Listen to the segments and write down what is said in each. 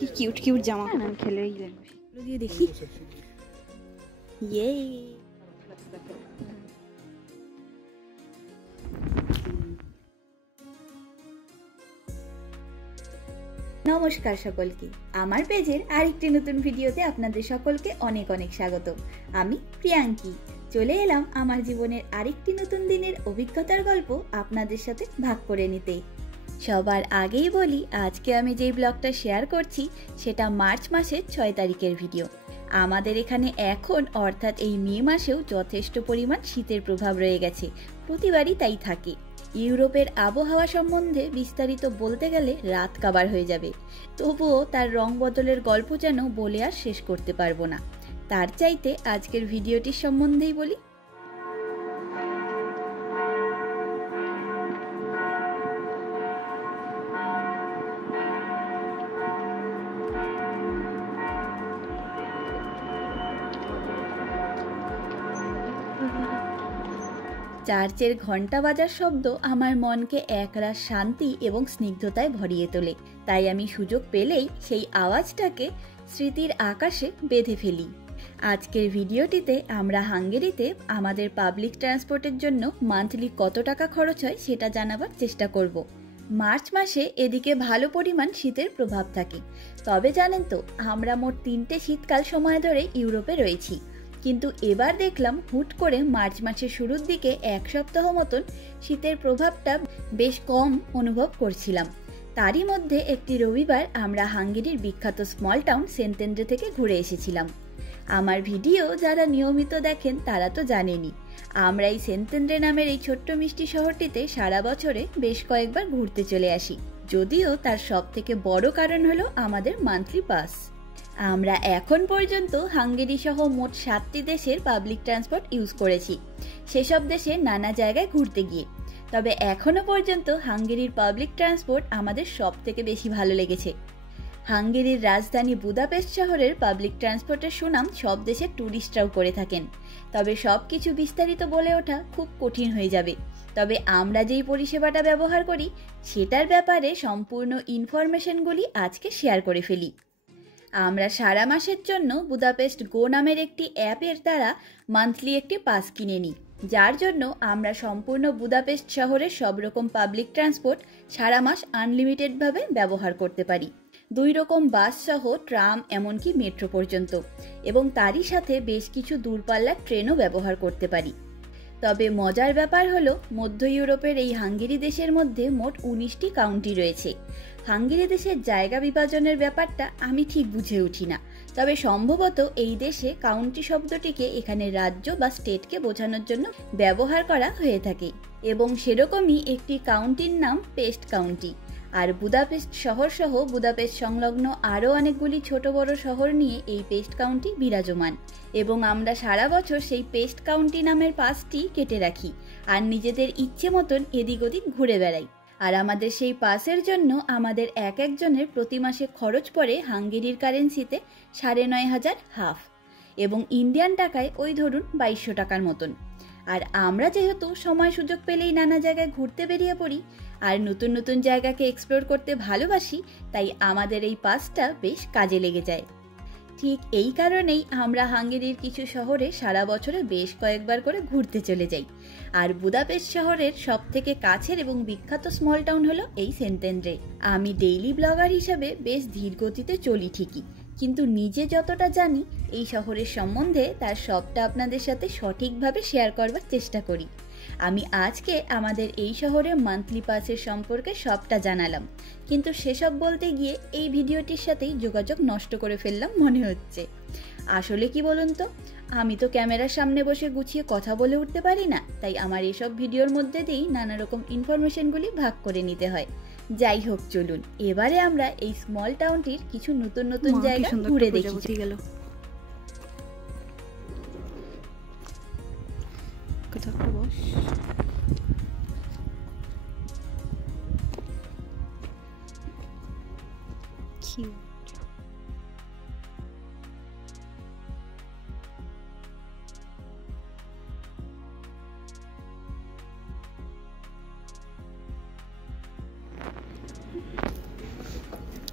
কি cute cute জামা না খেলেই লাগবে দিয়ে দেখি ইয়ে নমস্কার সকলকে, আমার পেজের আরেকটি নতুন ভিডিওতে আপনাদের সকলকে অনেক অনেক স্বাগত। আমি প্রিয়াঙ্কি চলে এলাম আমার জীবনের আরেকটি নতুন দিনের অভিজ্ঞতার গল্প আপনাদের সাথে ভাগ করে নিতে। সবার আগেই বলি, আজকে আমি যেই ব্লগটা শেয়ার করছি সেটা মার্চ মাসের 6 তারিখের ভিডিও। আমাদের এখানে এখন অর্থাৎ এই মে মাসেও যথেষ্ট পরিমাণ শীতের প্রভাব রয়ে গেছে, প্রতিবারই তাই থাকে। ইউরোপের আবহাওয়া সম্বন্ধে বিস্তারিত বলতে গেলে রাত কাবার হয়ে যাবে, তবুও তার রং বদলের গল্প যেন বলে আর শেষ করতে পারবো না। তার চাইতে আজকের ভিডিওটির সম্বন্ধেই বলি। চার্চের ঘণ্টা বাজার শব্দ আমার মনকে একরাশ শান্তি এবং স্নিগ্ধতায় ভরিয়ে তোলে, তাই আমি সুযোগ পেলেই সেই আওয়াজটাকে স্মৃতির আকাশে বেঁধে ফেলি। আজকের ভিডিওটিতে আমরা হাঙ্গেরিতে আমাদের পাবলিক ট্রান্সপোর্টের জন্য মান্থলি কত টাকা খরচ হয় সেটা জানাবার চেষ্টা করব। মার্চ মাসে এদিকে ভালো পরিমাণ শীতের প্রভাব থাকে, তবে জানেন তো আমরা মোট 3টে শীতকাল সময় ধরে ইউরোপে রয়েছি, কিন্তু এবার দেখলাম হুট করে মার্চ মাসের শুরুর দিকে এক সপ্তাহ মতন শীতের প্রভাবটা বেশ কম অনুভব করছিলাম। তারই মধ্যে একটি রবিবার আমরা হাঙ্গেরির বিখ্যাত স্মল টাউন সেন্তেন্দ্রে থেকে ঘুরে এসেছিলাম। আমার ভিডিও যারা নিয়মিত দেখেন তারা তো জানেনই, আমরা এই সেন্তেন্দ্রে নামের এই ছোট্ট মিষ্টি শহরটিতে সারা বছরে বেশ কয়েকবার ঘুরতে চলে আসি, যদিও তার সব থেকে বড় কারণ হলো আমাদের মান্থলি পাস। আমরা এখন পর্যন্ত হাঙ্গেরি সহ মোট 7টি দেশের পাবলিক ট্রান্সপোর্ট ইউজ করেছি, সেসব দেশে নানা জায়গায় ঘুরতে গিয়ে। তবে এখনো পর্যন্ত হাঙ্গেরির পাবলিক ট্রান্সপোর্ট আমাদের সব থেকে বেশি ভালো লেগেছে। হাঙ্গেরির রাজধানী বুদাপেস্ট শহরের পাবলিক ট্রান্সপোর্টের সুনাম সব দেশের ট্যুরিস্টরাও করে থাকেন, তবে সব কিছু বিস্তারিত বলে ওঠা খুব কঠিন হয়ে যাবে। তবে আমরা যেই পরিষেবাটা ব্যবহার করি সেটার ব্যাপারে সম্পূর্ণ ইনফরমেশনগুলি আজকে শেয়ার করে ফেলি। আমরা সারা মাসের জন্য বুদাপেস্ট গো নামের একটি অ্যাপের দ্বারা মান্থলি একটি পাস কিনে নিই, যার জন্য আমরা সম্পূর্ণ বুদাপেস্ট শহরের সব রকম পাবলিক ট্রান্সপোর্ট সারা মাস আনলিমিটেডভাবে ব্যবহার করতে পারি। 2 রকম বাস সহ ট্রাম এমনকি মেট্রো পর্যন্ত, এবং তারই সাথে বেশ কিছু দূরপাল্লার ট্রেনও ব্যবহার করতে পারি। তবে মজার ব্যাপার হলো, মধ্য ইউরোপের এই হাঙ্গেরি দেশের মধ্যে মোট 19টি কাউন্টি রয়েছে। হাঙ্গেরি দেশের জায়গা বিভাজনের ব্যাপারটা আমি ঠিক বুঝে উঠি না, তবে সম্ভবত এই দেশে কাউন্টি শব্দটিকে এখানে রাজ্য বা স্টেটকে বোঝানোর জন্য ব্যবহার করা হয়ে থাকে, এবং সেরকমই একটি কাউন্টির নাম পেস্ট কাউন্টি। আর বুদাপেস্ট শহর সহ বুদাপেস্ট সংলগ্ন আরও অনেকগুলি ছোট বড় শহর নিয়ে এই পেস্ট কাউন্টি বিরাজমান, এবং আমরা সারা বছর সেই পেস্ট কাউন্টি নামের পাসটি কেটে রাখি আর নিজেদের ইচ্ছে মতন এদিক ওদিক ঘুরে বেড়াই। আর আমাদের সেই পাসের জন্য আমাদের এক একজনের প্রতি মাসে খরচ পড়ে হাঙ্গেরির কারেন্সিতে 9,500 হাফ, এবং ইন্ডিয়ান টাকায় ওই ধরুন 2200 টাকার মতন। আর আমরা যেহেতু সময় সুযোগ পেলেই নানা জায়গায় ঘুরতে বেরিয়ে পড়ি আর নতুন নতুন জায়গাকে এক্সপ্লোর করতে ভালোবাসি, তাই আমাদের এই পাসটা বেশ কাজে লেগে যায়। ঠিক এই কারণেই আমরা হাঙ্গেরির কিছু শহরে সারা বছরে বেশ কয়েকবার করে ঘুরতে চলে যাই। আর বুদাপেস্ট শহরের সব থেকে কাছের এবং বিখ্যাত স্মল টাউন হলো এই সেন্তেন্দ্রে। আমি ডেইলি ব্লগার হিসাবে বেশ ধীর গতিতে চলি ঠিকই, কিন্তু নিজে যতটা জানি এই শহরের সম্বন্ধে তার সবটা আপনাদের সাথে সঠিকভাবে শেয়ার করবার চেষ্টা করি। আমি আজকে আমাদের এই শহরে মান্থলি পাসের সম্পর্কে সবটা জানালাম, কিন্তু সেসব বলতে গিয়ে এই ভিডিওটির সাথেই যোগাযোগ নষ্ট করে ফেললাম মনে হচ্ছে। আসলে কি বলুন তো, আমি তো ক্যামেরার সামনে বসে গুছিয়ে কথা বলে উঠতে পারি না, তাই আমার এসব ভিডিওর মধ্যে দিয়েই নানা রকম ইনফরমেশনগুলি ভাগ করে নিতে হয়। যাই হোক, চলুন এবারে আমরা এই স্মল টাউনটির কিছু নতুন নতুন জায়গা ঘুরে দেখি। গেল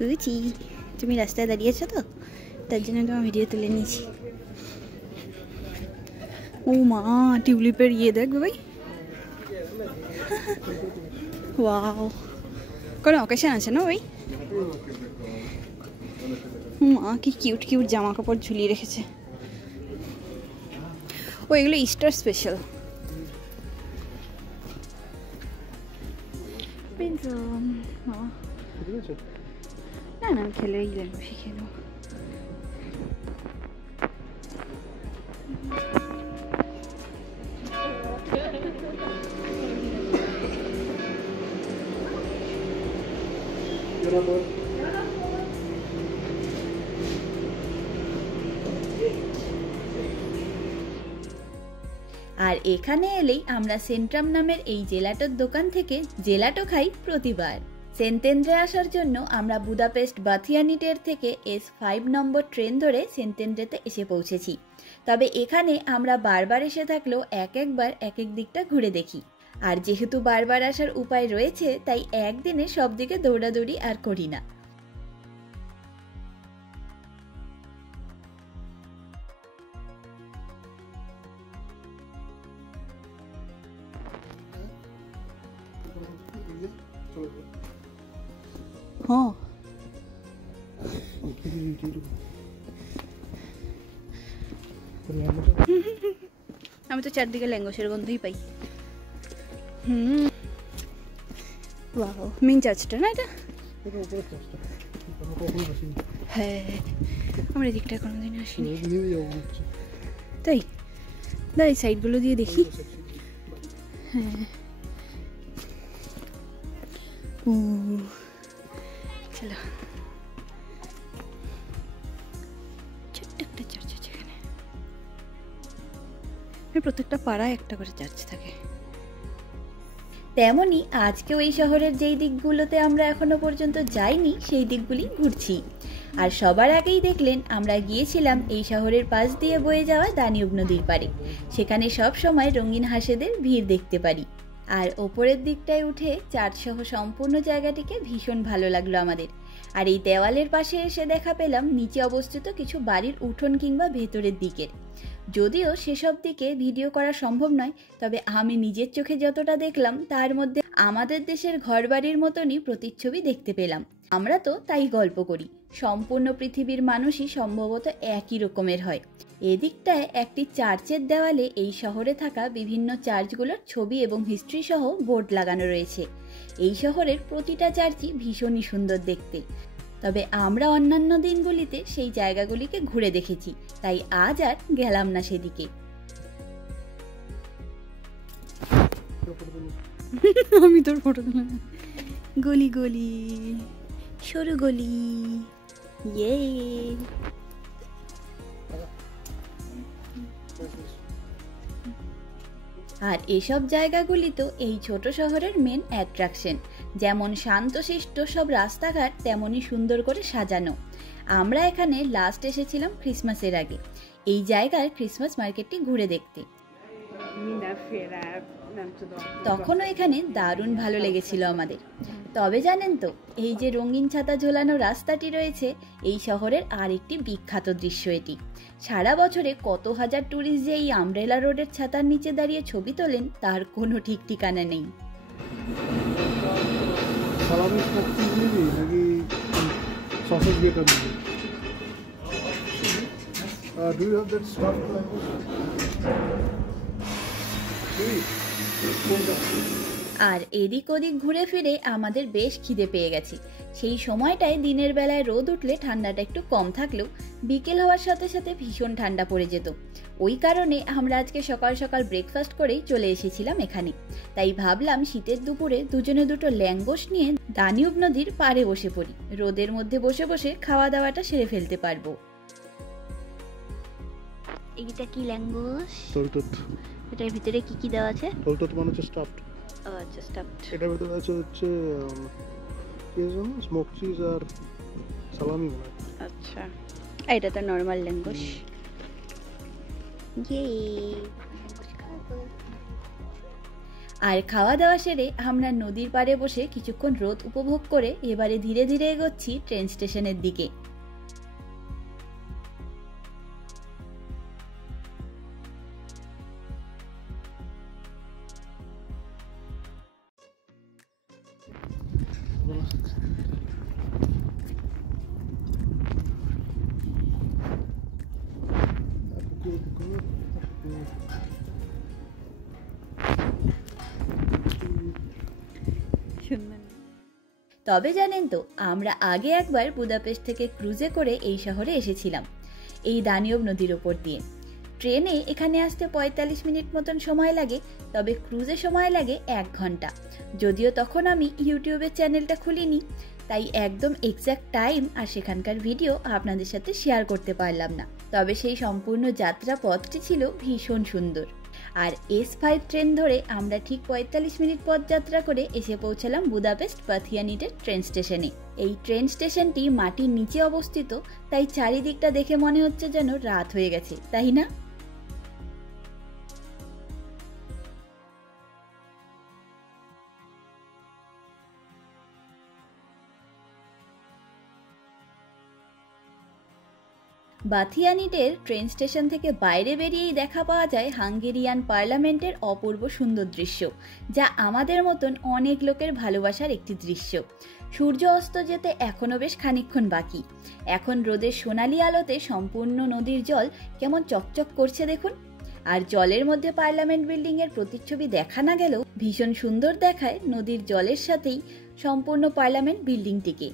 Gucci. তুমি রাস্তায় দাঁড়িয়েছো তো, তার জন্য তোমার ভিডিও তুলে নিয়েছি। ও মা, টিউলিপের ইয়ে দেখ ভাই, ওয়াও, কোনো অকেশন আছে না ভাই? মা কি কিউট কিউট জামা কাপড় ঝুলিয়ে রেখেছে। ও এগুলো ইস্টার স্পেশাল। না না, আমি খেলেই গেলাম, শিখে নেব। আর এখানে এলেই আমরা সেন্ট্রাম নামের এই জেলাটোর দোকান থেকে জেলাটো খাই প্রতিবার। সেন্তেন্দ্রে আসার জন্য আমরা বুদাপেস্ট বাথিয়ানিটের থেকে S5 নম্বর ট্রেন ধরে সেন্তেন্দ্রেতে এসে পৌঁছেছি। তবে এখানে আমরা বারবার এসে থাকলেও একবার এক এক দিকটা ঘুরে দেখি। আর যেহেতু বারবার আসার উপায় রয়েছে, তাই একদিনে সব দিকে দৌড়াদৌড়ি আর করি না। হ্যাঁ, আমি তো চারদিকে ল্যাঙ্গোসের গন্ধই পাই। ওয়াও, মেন চার্চটা না এটা? হ্যাঁ, আমরা এদিকটা কোনোদিন আসিনি। তাই এই সাইডগুলো দিয়ে দেখি। হ্যাঁ, ও চলো, ছোট্ট একটা চার্চ আছে এখানে। প্রত্যেকটা পাড়ায় একটা করে চার্চ থাকে। তেমনি আজকেও এই শহরের যেই দিকগুলোতে আমরা এখনো পর্যন্ত যাইনি, সেই দিকগুলি ঘুরছি। আর সবার আগেই দেখলেন আমরা গিয়েছিলাম এই শহরের পাশ দিয়ে বয়ে যাওয়া দানিউব নদীর পাড়ে। সেখানে সব সময় রঙিন হাঁসেদের ভিড় দেখতে পারি। আর ওপরের দিকটায় উঠে চার্চসহ সম্পূর্ণ জায়গাটিকে ভীষণ ভালো লাগলো আমাদের। আর এই দেওয়ালের পাশে এসে দেখা পেলাম নিচে অবস্থিত কিছু বাড়ির উঠোন কিংবা ভেতরের দিকের। যদিও সেসব দিকে ভিডিও করা সম্ভব নয়, তবে আমি নিজের চোখে যতটা দেখলাম তার মধ্যে আমাদের দেশের ঘরবাড়ির মতনই প্রতিচ্ছবি দেখতে পেলাম। আমরা তো তাই গল্প করি, সম্পূর্ণ পৃথিবীর মানুষই সম্ভবত একই রকমের হয়। এদিকটায় একটি চার্চের দেওয়ালে এই শহরে থাকা বিভিন্ন চার্চগুলোর ছবি এবং হিস্ট্রি সহ বোর্ড লাগানো রয়েছে। এই শহরের প্রতিটা চার্চই ভীষণই সুন্দর দেখতে। তবে আমরা অন্যান্য দিনগুলিতে সেই জায়গাগুলিকে ঘুরে দেখেছি, তাই আজ আর গেলাম না সেদিকে। আমি তোর ফটো তুলে, গলি গলি, সরু গলি, ইয়ে। আর এসব জায়গাগুলি তো এই ছোট শহরের মেন অ্যাট্রাকশন। যেমন শান্তশিষ্ট সব রাস্তাঘাট, তেমনই সুন্দর করে সাজানো। আমরা এখানে লাস্ট এসেছিলাম ক্রিসমাসের আগে, এই জায়গার ক্রিসমাস মার্কেটটি ঘুরে দেখতে। তখনও এখানে দারুণ ভালো লেগেছিল আমাদের। তবে জানেন তো, এই যে রঙিন ছাতা ঝোলানো রাস্তাটি রয়েছে, এই শহরের আরেকটি বিখ্যাত দৃশ্য এটি। সারা বছরে কত হাজার ট্যুরিস্ট যে এই আমব্রেলা রোডের ছাতার নিচে দাঁড়িয়ে ছবি তোলেন, তার কোনো ঠিক ঠিকানা নেই। আর এদিক ওদিক ঘুরে ফিরে আমাদের বেশ খিদে পেয়ে গেছে। সেই সময়টায় দিনের বেলায় রোদ উঠলে ঠান্ডাটা একটু কম থাকলেও বিকেল হওয়ার সাথে সাথে ভীষণ ঠান্ডা পড়ে যেত। ওই কারণে আমরা আজকে সকাল সকাল ব্রেকফাস্ট করেই চলে এসেছিলাম এখানে। তাই ভাবলাম শীতের দুপুরে দুজনে দুটো ল্যাঙ্গোস নিয়ে দানিউব নদীর পাড়ে বসে পড়ি, রোদের মধ্যে বসে বসে খাওয়া দাওয়াটা সেরে ফেলতে পারবো। এইটা কি ল্যাঙ্গোস? তলতত। এটার ভিতরে কি কি দেওয়া আছে? তলতত মানে হচ্ছে স্টাফড। আচ্ছা, স্টাফড। এটার ভিতরে আছে হচ্ছে কি জানো, স্মোক চিজ আর সালামি মনে হয়। আচ্ছা, এটা তো নরমাল ল্যাঙ্গোস। আর খাওয়া দাওয়া সেরে আমরা নদীর পাড়ে বসে কিছুক্ষণ রোদ উপভোগ করে এবারে ধীরে ধীরে এগোচ্ছি ট্রেন স্টেশনের দিকে। তবে জানেন তো, আমরা আগে একবার বুদাপেস্ট থেকে ক্রুজে করে এই শহরে এসেছিলাম, এই দানিউব নদীর ওপর দিয়ে। ট্রেনে এখানে আসতে 45 মিনিট মতন সময় লাগে, তবে ক্রুজে সময় লাগে 1 ঘন্টা। যদিও তখন আমি ইউটিউবের চ্যানেলটা খুলিনি, তাই একদম এক্স্যাক্ট টাইম আর সেখানকার ভিডিও আপনাদের সাথে শেয়ার করতে পারলাম না। তবে সেই সম্পূর্ণ যাত্রা পথটি ছিল ভীষণ সুন্দর। আর S5 ট্রেন ধরে আমরা ঠিক 45 মিনিট পথ যাত্রা করে এসে পৌঁছালাম বুদাপেস্ট পাথিয়ানিটের ট্রেন স্টেশনে। এই ট্রেন স্টেশনটি মাটির নিচে অবস্থিত, তাই চারিদিকটা দেখে মনে হচ্ছে যেন রাত হয়ে গেছে, তাই না? বাথিয়ানিটের ট্রেন স্টেশন থেকে বাইরে বেরিয়েই দেখা পাওয়া যায় হাঙ্গেরিয়ান পার্লামেন্টের অপূর্ব সুন্দর দৃশ্য, যা আমাদের মতন অনেক লোকের ভালোবাসার একটি দৃশ্য। সূর্য অস্ত যেতে এখনও বেশ খানিকক্ষণ বাকি। এখন রোদের সোনালি আলোতে সম্পূর্ণ নদীর জল কেমন চকচক করছে দেখুন। আর জলের মধ্যে পার্লামেন্ট বিল্ডিং এর প্রতিচ্ছবি দেখা না গেলেও ভীষণ সুন্দর দেখায় নদীর জলের সাথেই সম্পূর্ণ পার্লামেন্ট বিল্ডিংটিকে।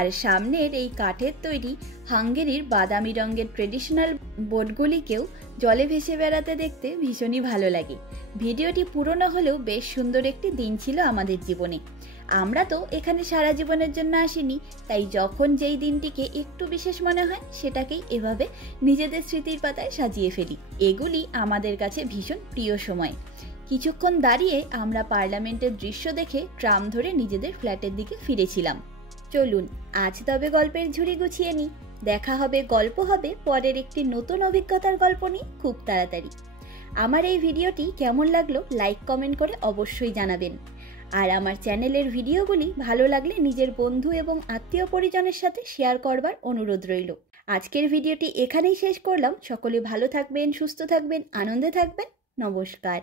আর সামনের এই কাঠের তৈরি হাঙ্গেরির বাদামি রঙের ট্রেডিশনাল বোটগুলিকেও জলে ভেসে বেড়াতে দেখতে ভীষণই ভালো লাগে। ভিডিওটি পুরনো হলেও বেশ সুন্দর একটি দিন ছিল আমাদের জীবনে। আমরা তো এখানে সারা জীবনের জন্য আসিনি, তাই যখন যেই দিনটিকে একটু বিশেষ মনে হয় সেটাকেই এভাবে নিজেদের স্মৃতির পাতায় সাজিয়ে ফেলি। এগুলি আমাদের কাছে ভীষণ প্রিয় সময়। কিছুক্ষণ দাঁড়িয়ে আমরা পার্লামেন্টের দৃশ্য দেখে ট্রাম ধরে নিজেদের ফ্ল্যাটের দিকে ফিরেছিলাম। চলুন আজ তবে গল্পের ঝুড়ি গুছিয়ে নিই। দেখা হবে, গল্প হবে পরের একটি নতুন অভিজ্ঞতার গল্প নিয়ে খুব তাড়াতাড়ি। আমার এই ভিডিওটি কেমন লাগলো লাইক কমেন্ট করে অবশ্যই জানাবেন। আর আমার চ্যানেলের ভিডিওগুলি ভালো লাগলে নিজের বন্ধু এবং আত্মীয় পরিজনের সাথে শেয়ার করবার অনুরোধ রইল। আজকের ভিডিওটি এখানেই শেষ করলাম। সকলে ভালো থাকবেন, সুস্থ থাকবেন, আনন্দে থাকবেন। নমস্কার।